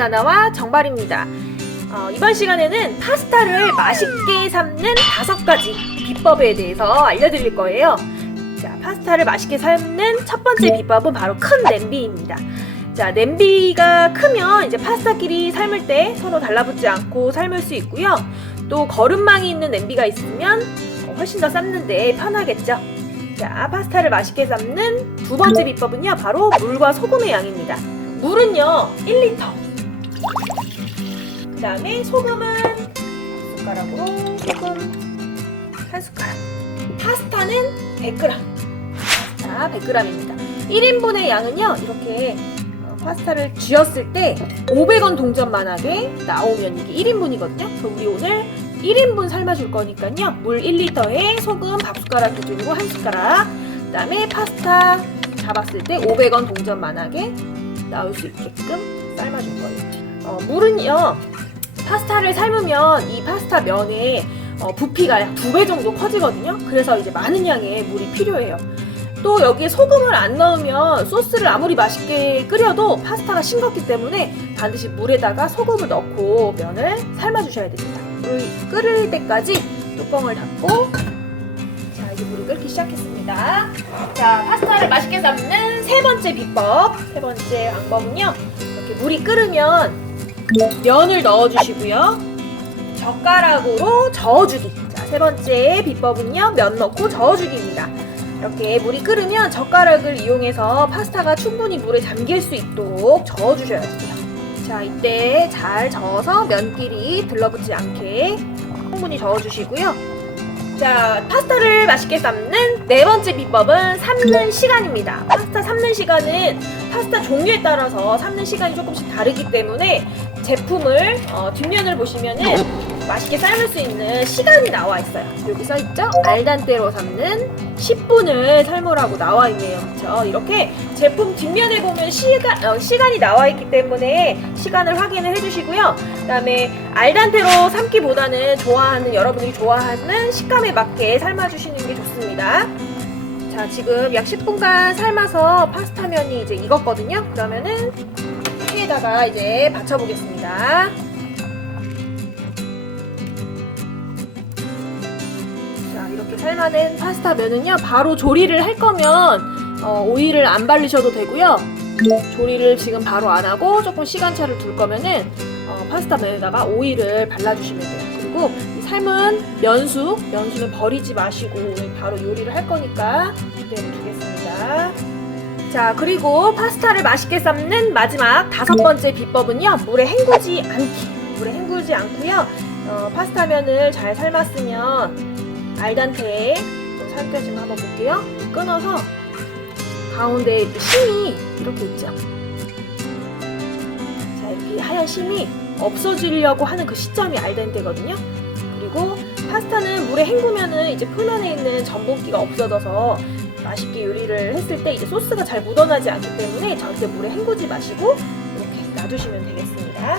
다나와 정발입니다. 어, 이번 시간에는 파스타를 맛있게 삶는 다섯 가지 비법에 대해서 알려드릴 거예요. 자, 파스타를 맛있게 삶는 첫 번째 비법은 바로 큰 냄비입니다. 자, 냄비가 크면 이제 파스타끼리 삶을 때 서로 달라붙지 않고 삶을 수 있고요. 또 거름망이 있는 냄비가 있으면 훨씬 더 삶는데 편하겠죠. 자, 파스타를 맛있게 삶는 두 번째 비법은요, 바로 물과 소금의 양입니다. 물은요, 1리터. 그 다음에 소금은 숟가락으로 소금 한 숟가락. 파스타는 100g. 자, 100g입니다. 1인분의 양은요, 이렇게 어, 파스타를 쥐었을 때 500원 동전만하게 나오면 이게 1인분이거든요. 그래서 우리 오늘 1인분 삶아줄 거니까요. 물 1리터에 소금 밥 숟가락 기준으로 한 숟가락. 그 다음에 파스타 잡았을 때 500원 동전만하게 나올 수 있게끔 삶아줄 거예요. 어, 물은요. 파스타를 삶으면 이 파스타 면에 어, 부피가 두 배 정도 커지거든요. 그래서 이제 많은 양의 물이 필요해요. 또 여기에 소금을 안 넣으면 소스를 아무리 맛있게 끓여도 파스타가 싱겁기 때문에 반드시 물에다가 소금을 넣고 면을 삶아주셔야 됩니다. 물 끓을 때까지 뚜껑을 닫고 자 이제 물이 끓기 시작했습니다. 자 파스타를 맛있게 삶는 세 번째 비법 세 번째 방법은요 이렇게 물이 끓으면 면을 넣어주시고요 젓가락으로 저어주기. 자, 세 번째 비법은요 면 넣고 저어주기입니다. 이렇게 물이 끓으면 젓가락을 이용해서 파스타가 충분히 물에 잠길 수 있도록 저어주셔야 돼요. 자, 이때 잘 저어서 면끼리 들러붙지 않게 충분히 저어주시고요. 자, 파스타를 맛있게 삶는 네 번째 비법은 삶는 시간입니다. 파스타 삶는 시간은 파스타 종류에 따라서 삶는 시간이 조금씩 다르기 때문에 제품을 어, 뒷면을 보시면은 맛있게 삶을 수 있는 시간이 나와 있어요. 여기 써 있죠? 알단테로 삶는 10분을 삶으라고 나와 있네요. 그렇죠? 이렇게 제품 뒷면에 보면 시간 어, 시간이 나와 있기 때문에 시간을 확인을 해주시고요. 그다음에 알단테로 삶기보다는 좋아하는 여러분이 좋아하는 식감에 맞게 삶아주시는 게 좋습니다. 자, 지금 약 10분간 삶아서 파스타면이 이제 익었거든요. 그러면은 피에다가 이제 받쳐보겠습니다. 삶아낸 파스타 면은요, 바로 조리를 할 거면 어, 오일을 안 바르셔도 되고요. 조리를 지금 바로 안 하고 조금 시간차를 둘 거면은 어, 파스타 면에다가 오일을 발라주시면 돼요. 그리고 이 삶은 면수, 면수는 버리지 마시고 바로 요리를 할 거니까 그대로 두겠습니다. 자, 그리고 파스타를 맛있게 삶는 마지막 다섯 번째 비법은요, 물에 헹구지 않기. 물에 헹구지 않고요. 어, 파스타 면을 잘 삶았으면 알단테에 좀 살펴좀 한번 볼게요. 끊어서 가운데 심이 이렇게 있죠. 자, 이렇게 하얀 심이 없어지려고 하는 그 시점이 알덴테거든요. 그리고 파스타는 물에 헹구면은 이제 표면에 있는 전분기가 없어져서 맛있게 요리를 했을 때 이제 소스가 잘 묻어나지 않기 때문에 절대 물에 헹구지 마시고 이렇게 놔두시면 되겠습니다.